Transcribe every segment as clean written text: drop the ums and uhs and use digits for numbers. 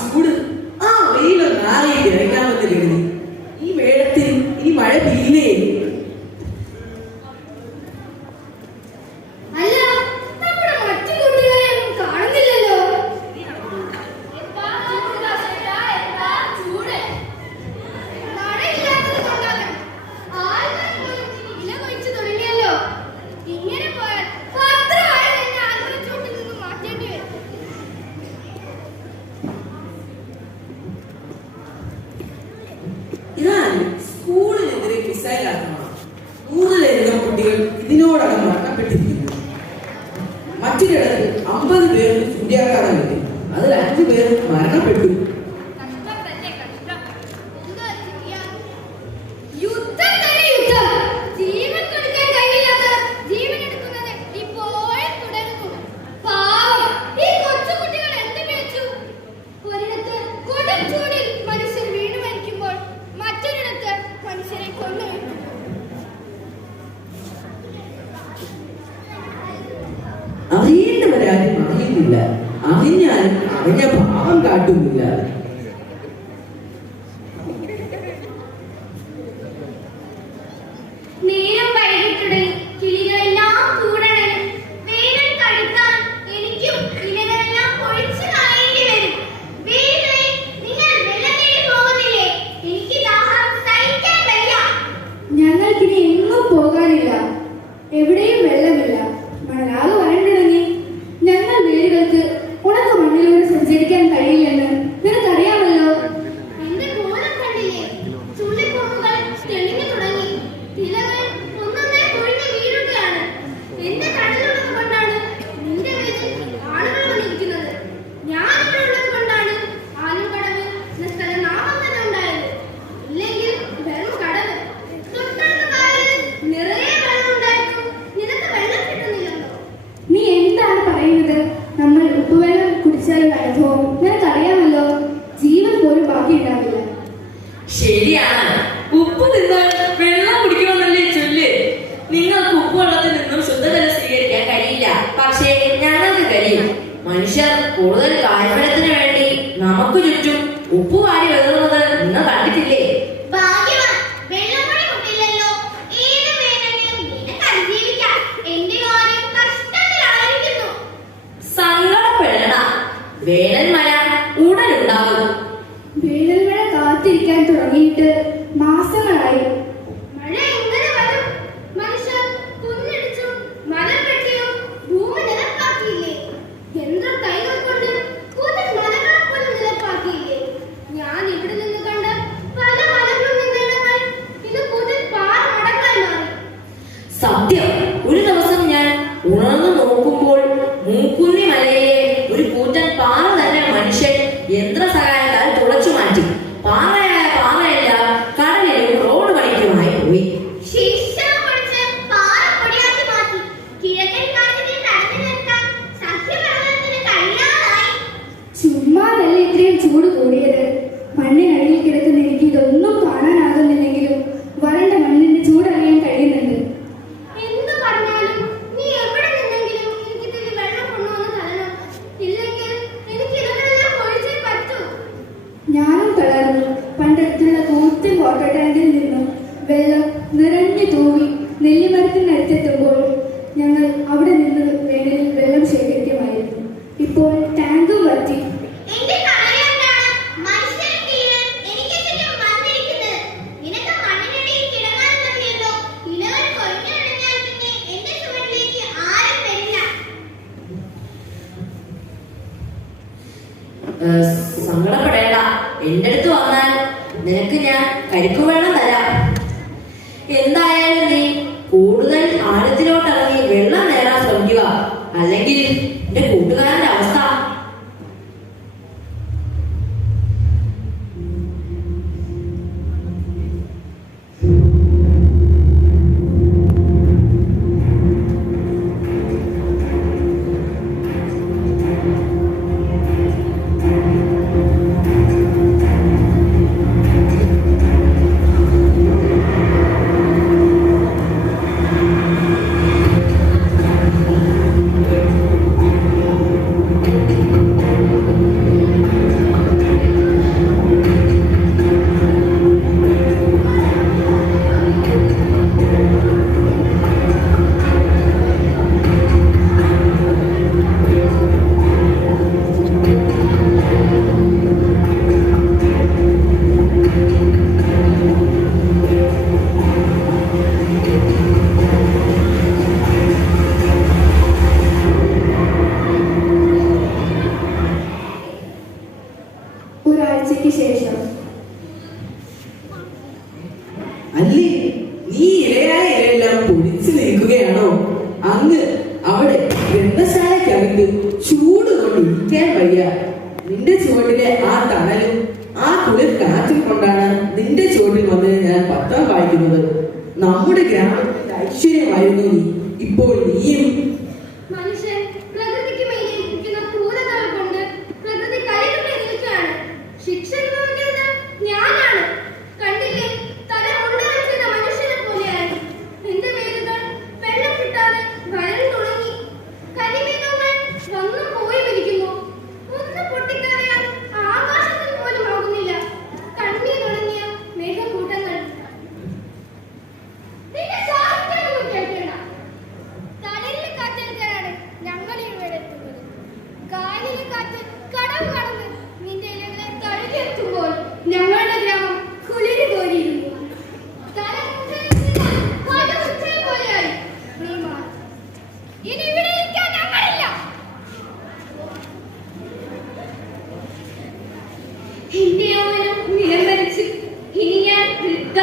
ചൂട്. ആ വെയിലൊന്ന് ആകെ ഇറങ്ങാമെന്ന് കരുതി. ഈ വേളത്തിൽ ഇനി മഴ പെയ്യില്ലേ? സ്കൂളിനെതിരെ മിസൈലാക്കണം. 100-ലധികം കുട്ടികൾ ഇതിനോടാണ് മരണപ്പെട്ടിരിക്കുന്നത്. മറ്റൊരിടത്ത് 50 പേർക്ക് സൂര്യാഘാതം കിട്ടി. അതിൽ 5 പേർ മരണപ്പെട്ടു. അറിയേണ്ടവരാരും അറിയുന്നില്ല, അറിഞ്ഞാലും അറിഞ്ഞ ഭാവം കാട്ടുന്നില്ല. ഞങ്ങൾക്കിനി എങ്ങും പോകാനില്ല. എവിടെയും വെള്ളമില്ല. മഴയാകെ വരണ്ടു. ഞങ്ങൾ വീടുകൾക്ക് ഉണക്ക മണ്ണിലൂടെ സഞ്ചരിക്കാൻ കഴിയില്ലെന്ന് നിനക്കറിയാമല്ലോ. എന്റെ കോലം കണ്ടില്ലേ? ചുള്ളിക്കൊമ്പുകൾ തെളിഞ്ഞു തുടങ്ങി. ഇലകൾ ഒന്നൊന്നേ കൊഴിഞ്ഞു വീഴുകയാണ്. എന്റെ കടലുള്ളത് കൊണ്ടാണ് നിന്റെ വീട്ടിൽ ആളുകൾ വന്നിരിക്കുന്നത്. ഞാൻ ഇവിടെ ഉള്ളത് കൊണ്ടാണ് ആലുംകടവ് എന്ന സ്ഥലം നാമം തന്നെ ഉണ്ടായത്. ഇല്ലെങ്കിൽ വെറും കടവ്. തൊട്ടടുത്ത കാലിൽ നിറയെ വെള്ളം ഉണ്ടായിരുന്നു. നിനക്ക് വെള്ളം കിട്ടുന്നില്ലെന്നോ? നീ എന്താണ് പറയുന്നത്? നമ്മൾ ഉപ്പുവെള്ളം കുടിച്ചാലുള്ള അനുഭവം നിനക്കറിയാമല്ലോ. ജീവൻ പോലും ബാക്കിയുണ്ടാവില്ല. ശരിയാണ്, ഉപ്പ് തിന്നാൽ വെള്ളം കുടിക്കണമെന്നല്ലേ ചൊല്ല്. നിങ്ങൾക്ക് ഉപ്പുവെള്ളത്തിൽ നിന്നും ശുദ്ധജലം സ്വീകരിക്കാൻ കഴിയില്ല, പക്ഷേ ഞങ്ങൾക്ക് കഴിയും. മനുഷ്യർ കൂടുതൽ കായ്ഫലത്തിന് വേണ്ടി നമുക്ക് ചുറ്റും ഉപ്പ് വാരി വെറുന്നത് നിങ്ങൾ കണ്ടിട്ടില്ലേ? സങ്കടപ്പെടണ, വേനൽ മഴ ഉടനുണ്ടാകും. വേനൽ മഴ കാത്തിരിക്കാൻ തുടങ്ങിയിട്ട് മാസങ്ങളായി. മഴ എങ്ങനെ വരും? മനുഷ്യർ കുന്നിടിച്ചും മരം വെട്ടിയും ഭൂമി നിലപ്പാക്കിയില്ലേ? യന്ത്രം കൈകൾ കൊണ്ട് കൂറ്റൻ മലകളെ പോലും നിലപ്പാക്കിയില്ലേ? ഞാൻ ഇവിടെ നിന്ന് കണ്ട പല മലകളും നിന്നിടങ്ങൾ ഇന്ന് കൂറ്റൻ പാറമടങ്ങളായി മാറി. സത്യം, ഒരു ദിവസം ഞാൻ ഉണർന്നു നോക്കുമ്പോൾ മൂക്കുന്നി മലയിലെ ഒരു കൂറ്റൻ പാറ തന്നെ മനുഷ്യൻ യന്ത്ര സഹായത്താൽ തുളച്ചു മാറ്റി. പാറയായ പാറയെല്ലാം കടലിലും റോഡ് പണിക്കുമായി പോയി. ശിക്ഷണം പഠിച്ച് പാറ പൊടിയാക്കി മാറ്റി. കിഴക്കൻ കാറ്റിനെ തടഞ്ഞു നിർത്താൻ സഖ്യപ്രവർത്തനത്തിന് കഴിയാതായി. ചുമ്മാതല്ല ഇത്രയും ചൂട് കൂടിയത്. മണ്ണിനടിയിൽ കിടക്കുന്ന എനിക്ക് ഇതൊന്നും കാണാനാകുന്നില്ലെങ്കിലും വരണ്ട മണ്ണിന്റെ ചൂടറിയാൻ കഴിയുന്നുണ്ട്. എന്തു പറഞ്ഞാലും നീ എവിടെ നിന്നെങ്കിലും എനിക്ക് ഇതിൽ വെള്ളം കൊണ്ടുവന്ന് തരണം. ഇല്ലെങ്കിൽ എനിക്ക് ഇതൊക്കെല്ലാം ഒഴിച്ചേ പറ്റൂ. ഞാനും തളർന്നു. പണ്ടടുത്തുള്ള കൂറ്റൻ വാട്ടർ ടാങ്കിൽ നിന്നും വെള്ളം നിറഞ്ഞു തൂവി നെല്ലിമരത്തിനടുത്തെത്തുമ്പോൾ ഞങ്ങൾ അവിടെ നിന്ന് വേനലിൽ വെള്ളം ശേഖരിക്കുമായിരുന്നു. ഇപ്പോൾ ടാങ്കും വറ്റി. എന്റെ തലയോട്ടാണ് മനുഷ്യൻ തീരെ എനിക്ക് ചുറ്റും വന്നിരിക്കുന്നത്. നിനക്ക് മണ്ണിനടിയിൽ കിടന്നാൽ മതിയല്ലോ. ഇലകൾ കൊഴിഞ്ഞുടങ്ങിയാൽ പിന്നെ എന്റെ ചുവട്ടിലേക്ക് ആരും വരില്ല. സങ്കടപ്പെടേണ്ട, എന്റെ അടുത്ത് വന്നാൽ നിനക്ക് ഞാൻ കരിക്കുവെള്ളം തരാം. എന്തായാലും നീ കൂടുതൽ ആഴത്തിലോട്ടിറങ്ങി വെള്ളം നേടാൻ ശ്രമിക്കുക, അല്ലെങ്കിൽ എന്റെ കൂട്ടുകാരന്റെ അവസ്ഥ. ഒരാഴ്ചയ്ക്ക് ശേഷം. അല്ലേ, നീ ഇലയായ ഇലയെല്ലാം പൊടിച്ചു നിൽക്കുകയാണോ? അങ്ങ് അവിടെ ഗ്രന്ഥശാലയ്ക്കകത്ത് ചൂട് കൊണ്ട് ഇരിക്കാൻ വയ്യ. നിന്റെ ചുവട്ടിലെ ആ തണലും ആ കുളിർ കാറ്റും കൊണ്ടാണ് നിന്റെ ചുവട്ടിൽ വന്ന് ഞാൻ പത്രം വായിക്കുന്നത്. നമ്മുടെ ഗ്രാമത്തിന്റെ ഐശ്വര്യമായിരുന്നു നീ. ഇപ്പോൾ നീയും മനുഷ്യൻ പ്രകൃതിക്ക് മേലെ ഇരിക്കുന്ന ക്രൂരതകൾ കൊണ്ട് പ്രകൃതി കൈകൊണ്ട് നിൽക്കുകയാണ്. ശിക്ഷ അനുഭവിക്കുന്നത് ഞാനാണ്. കണ്ടില്ലേ, തല മുണ്ടനം ചെയ്ത മനുഷ്യനെ പോലെയായി. എന്റെ വേരുകൾ വെള്ളം കിട്ടാതെ വരൻ തുടങ്ങി. കരിമേഘങ്ങൾ വന്നും പോയി വിരിക്കുന്നു. ഒന്ന് പൊട്ടിക്കറിയാൻ ആകാശത്തിന് പോലും ആകുന്നില്ല. കണ്ണീർ തുടങ്ങിയ മേഘക്കൂട്ടങ്ങൾ. നിന്റെ സാഹിത്യമൊന്നും കേൾക്കണ്ട. കടലിലെ കാറ്റെടുക്കാനാണ് ഞങ്ങൾ ഇവിടെ എത്തുന്നത്. കായലിലെ കാറ്റ് കടവ് കടന്ന് നിന്റെ ഇലകളെ തഴുകിയെത്തുമ്പോൾ ഞങ്ങളുടെ ഗ്രാമം കുളിര് കോരിയിരുന്നു. പോലെയായി നീ മാറി. ഇനി ഇവിടെ ഇരിക്കാൻ ഞങ്ങളില്ല. എന്റെ യൗവനം നിലംപരിച്ച് ഇനി ഞാൻ വൃദ്ധ.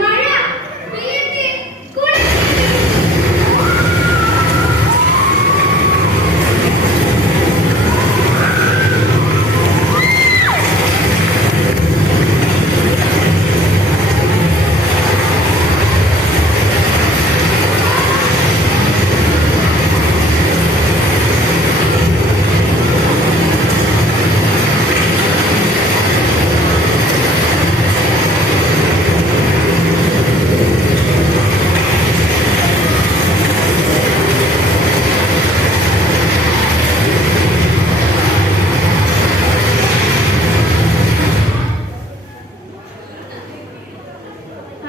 മഴ പെയ്യട്ടെ, കുളിർ.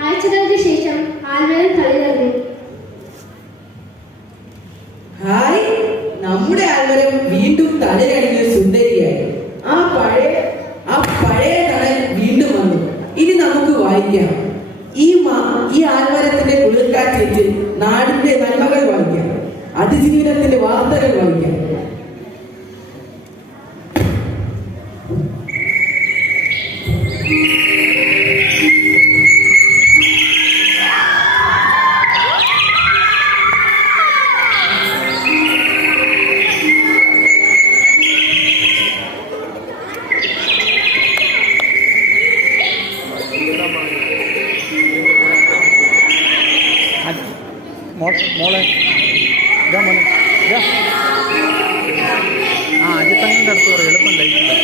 ആഴ്ചകൾക്ക് ശേഷം ആൽമരം തളിർന്നു. ഹായ്, നമ്മുടെ ആൽമരം വീണ്ടും തലയണിഞ്ഞ് സുന്ദരിയായി. ആ പഴയ തണൽ വീണ്ടും വന്നു. ഇനി നമുക്ക് വായിക്കാം. ഈ ആൽമരത്തിന്റെ കുളിർക്കാറ്റേറ്റ് നാടിന്റെ നന്മകൾ വായിക്കാം. അതിജീവനത്തിന്റെ വാർത്തകൾ വായിക്കാം. മോളെ ഇതാ മോനെ ഇതാ. ആ അജിത്തങ്ങളുടെ അടുത്ത് പറയും, എളുപ്പം ലൈറ്റ്